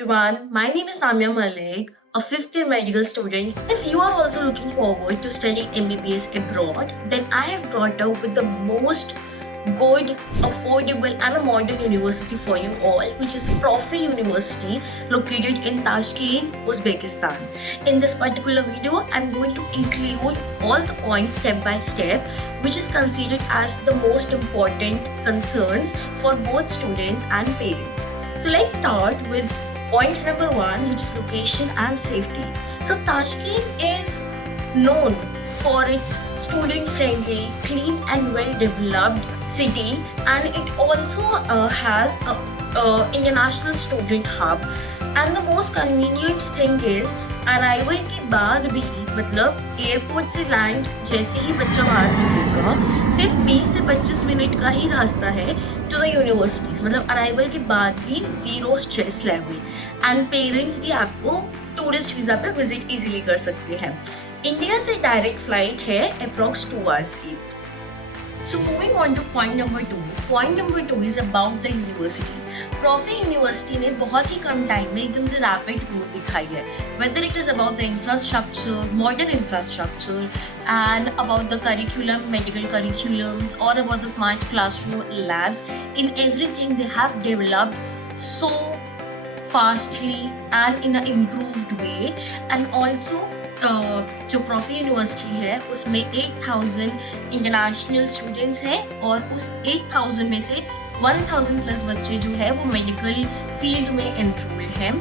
everyone, my name is Namya Malik, a fifth year medical student. If you are also looking forward to study MBBS abroad, then I have brought up with the most good, affordable and a modern university for you all, which is Profi University located in Tashkent, Uzbekistan. In this particular video, I'm going to include all the points step by step, which is considered as the most important concerns for both students and parents. So let's start with point number 1, which is location and safety. So Tashkent is known for its student-friendly, clean and well-developed city, and it also has a international student hub. And the most convenient thing is arrival के बाद भी मतलब airport से land जैसे ही बच्चा बाहर निकलेगा सिर्फ 20 से 25 मिनट का ही रास्ता है टू द यूनिवर्सिटीज. मतलब अराइवल के बाद भी zero stress level and parents भी आपको टूरिस्ट वीज़ा पे विजिट इजीली कर सकते हैं. इंडिया से डायरेक्ट फ्लाइट है अप्रॉक्स 2 आवर्स की. So moving on to point number 2. Point number 2 is about the university. Profi University ने बहुत ही कम टाइम में एकदम से रैपिड ग्रोथ दिखाई है. Whether it is about the infrastructure, modern infrastructure, and about the curriculum, medical curriculums, or about the smart classroom labs, in everything they have developed so fastly and in an improved way. And also जो प्रॉफी university है उसमें 8,000 international students हैं और उस 8,000 में से 1,000 plus बच्चे जो है वो मेडिकल फील्ड में एनरोल्ड हैं.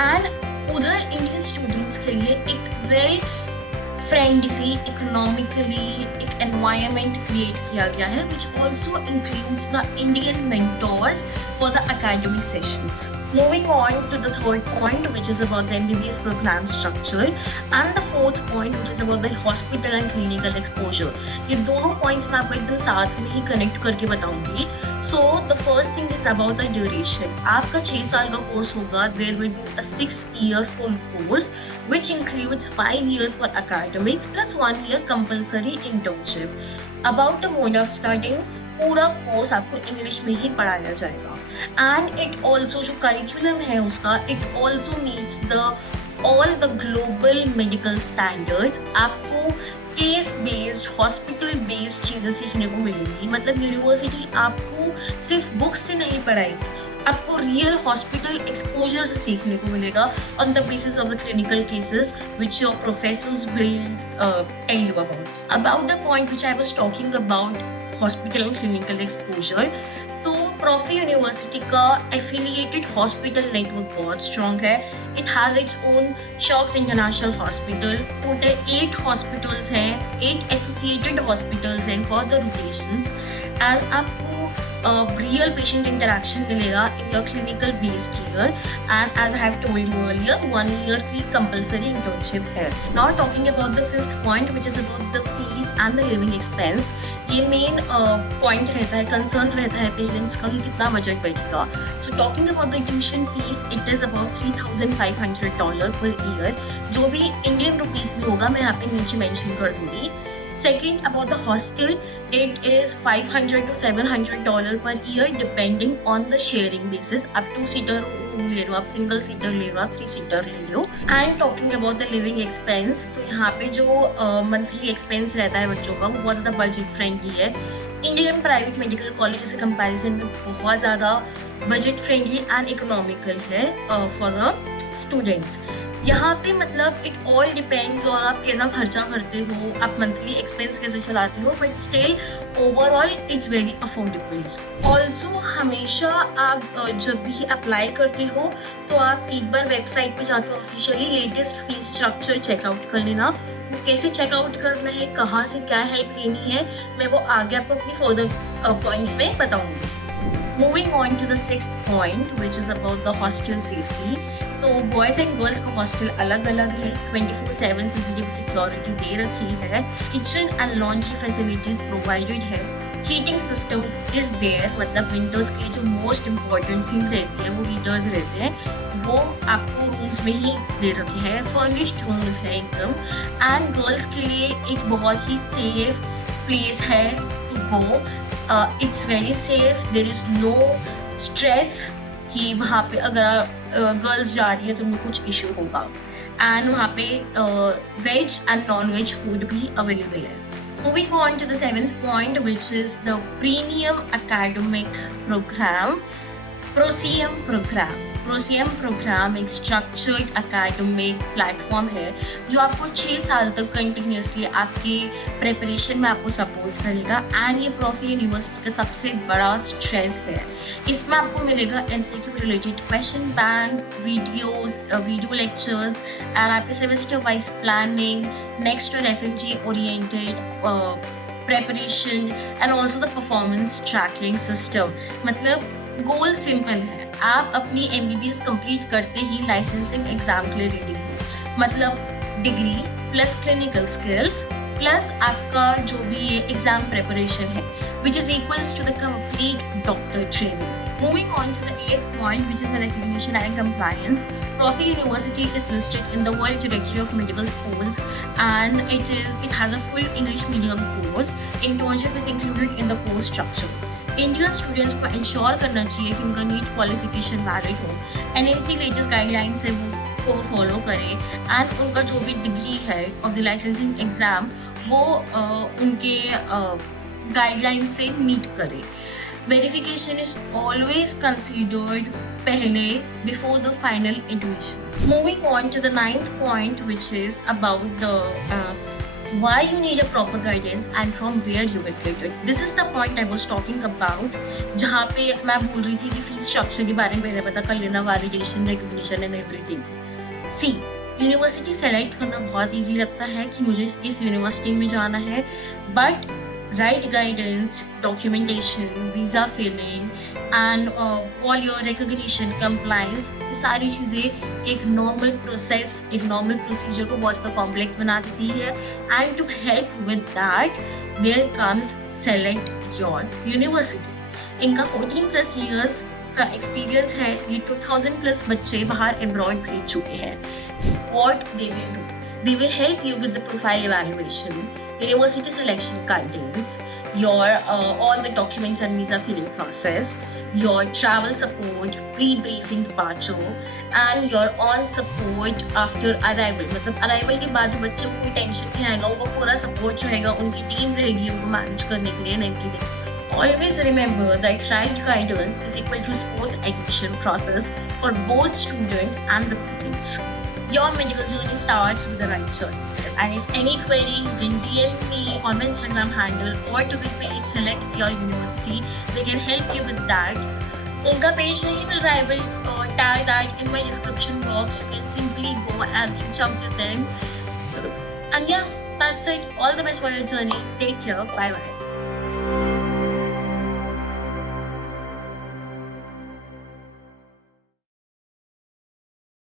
एंड उधर इंडियन स्टूडेंट्स के लिए एक वेरी फ्रेंडली, इकोनॉमिकली एक एनवायरनमेंट क्रिएट किया गया है, which also includes the Indian mentors for the academic sessions. Moving on to the third point, which is about the MBBS program structure, and the fourth point, which is about the hospital and clinical exposure. ये दोनों points मैं आपको एकदम साथ में ही connect करके बताऊंगी. So the first thing is about the duration. आपका 6 साल का कोर्स होगा. There will be a 6-year full course, which includes 5 years for academics plus 1 year compulsory internship. About the mode of studying, पूरा course आपको English में ही पढ़ाया जाएगा. And it also जो करिकुलम है उसका it also meets the all the global medical standards. आपको case based, hospital based चीज़ें सीखने को मिलेंगी. मतलब यूनिवर्सिटी आपको सिर्फ बुक्स से नहीं पढ़ाएगी, आपको रियल हॉस्पिटल एक्सपोजर से सीखने को मिलेगा on the basis of the clinical cases which your professors will tell you about the point which I was talking about hospital and clinical exposure. तो प्रॉफी यूनिवर्सिटी का एफिलिएटेड हॉस्पिटल नेटवर्क बहुत strong है. It has its own shocks international hospital. Total 8 hospitals हैं, 8 associated hospitals हैं for the rotations. And आपको real patient interaction मिलेगा in your clinical based year, and as I have told you earlier, 1 year की compulsory internship है. Now talking about the fifth point, which is about the fees and the living expense. ये main point रहता है, concern रहता है parents का कि कितना बजट बैठेगा. So talking about the tuition fees, it is about $3,500 per year. जो भी Indian rupees में होगा मैं यहाँ पे नीचे mention कर दूँगी. Second, about the hostel, it is $500 to $700 per year depending on the sharing basis. आप 2-seater रूम ले रहे हो, आप सिंगल सीटर ले रहे हो, आप 3-seater ले रहे हो. And talking about the living expense, तो यहाँ पे जो मंथली एक्सपेंस रहता है बच्चों का वो बहुत ज़्यादा बजट फ्रेंडली है. इंडियन प्राइवेट मेडिकल कॉलेज के कंपैरिजन में बहुत ज़्यादा बजट फ्रेंडली एंड इकोनॉमिकल है फॉर द स्टूडेंट्स. यहाँ पे मतलब इट ऑल डिपेंड्स और आप कैसा खर्चा करते हो, आप मंथली एक्सपेंस कैसे चलाते हो, but still overall it's very affordable. Also हमेशा आप जब भी अप्लाई करते हो तो आप एक बार वेबसाइट पे जाकर officially latest fees structure check out कर लेना. वो कैसे चेकआउट करना है, कहाँ से क्या हेल्प लेनी है, मैं वो आगे आपको अपनी फर्दर पॉइंट्स में बताऊँगी. Moving on to the sixth point, which is about the hostel safety. तो बॉयज़ एंड गर्ल्स का हॉस्टल अलग अलग है. 24/7 CCTV सिक्योरिटी दे रखी है. Kitchen and laundry facilities provided है. Heating systems is there. मतलब विंटर्स के लिए जो मोस्ट इम्पॉर्टेंट थिंग रहती है वो हीटर्स रहते हैं, वो आपको रूम्स में ही दे रखे हैं. फर्निश्ड रूम्स है एकदम. एंड गर्ल्स के लिए एक बहुत ही सेफ प्लेस है to go. It's very safe. There is no stress कि वहाँ पे अगर गर्ल्स जा रही है तो उनको कुछ इशू होगा, एंड वहाँ पे veg and non veg food भी अवेलेबल है. Moving on to the seventh point, which is the premium academic program, Proceum program. Proceum program एक structured academic platform है जो आपको 6 साल तक कंटिन्यूसली आपके प्रिपरेशन में आपको सपोर्ट करेगा, एंड ये प्रॉफी यूनिवर्सिटी का सबसे बड़ा स्ट्रेंथ है. इसमें आपको मिलेगा MCQ related question bank, video lectures, and आपके semester wise planning, next year FMG oriented preparation, and also the performance tracking system. मतलब गोल सिंपल है, आप अपनी MBBS कंप्लीट करते ही लाइसेंसिंग एग्जाम के लिए रेडी हो. मतलब degree plus clinical skills plus आपका जो भी ये एग्जाम प्रिपरेशन है, which is equals to the complete doctor training. Moving on to the eighth point, which is the recognition and compliance. Profi University is listed in the World Directory of Medical Schools, and it has a full English medium course. Internship is included in the course structure. Indian students को ensure करना चाहिए कि उनका NEET qualification valid हो, NMC latest guidelines है वो follow करें, and उनका जो भी डिग्री है ऑफ द लाइसेंसिंग एग्ज़ाम वो उनके गाइडलाइन से मीट करे. वेरिफिकेशन इज ऑलवेज कंसिडर्ड पहले before the final admission. Moving on to the ninth point, which is about the why you need a proper guidance and from where you will get it. This is the point I was talking about, जहाँ पे मैं बोल रही थी कि fees structure के बारे में पहले पता कर लेना, validation, recognition and everything. See, university select करना बहुत ईजी लगता है कि मुझे इस यूनिवर्सिटी में जाना है, but right guidance, documentation, visa filling and all your recognition, compliance, ये सारी चीज़ें एक नॉर्मल प्रोसेस, एक नॉर्मल प्रोसीजर को बहुत ज़्यादा कॉम्प्लेक्स बना देती है. And to help with that there comes select your university. इनका 14+ ईयर्स का एक्सपीरियंस है. ये 2000+ बच्चे बाहर एब्रॉड भेज चुके हैं. What they will do, they will help you with the profile evaluation, university selection guidance, your all the documents and visa filling process, your travel support, pre-briefing departure, and your on support after arrival. मतलब arrival के बाद बच्चे को कोई tension नहीं आएगा, उनको पूरा सपोर्ट रहेगा, उनकी टीम रहेगी उनको मैनेज करने के लिए and everything. Always remember that right guidance is equal to smooth admission process for both student and the parents. Your medical journey starts with the right choice. And if any query, you can DM me on my Instagram handle or to the page Select Your University. They can help you with that. उनका page नहीं मिल रहा है, will tag that in my description box. You can simply go and reach out to them. And yeah, that's it. All the best for your journey. Take care. Bye bye.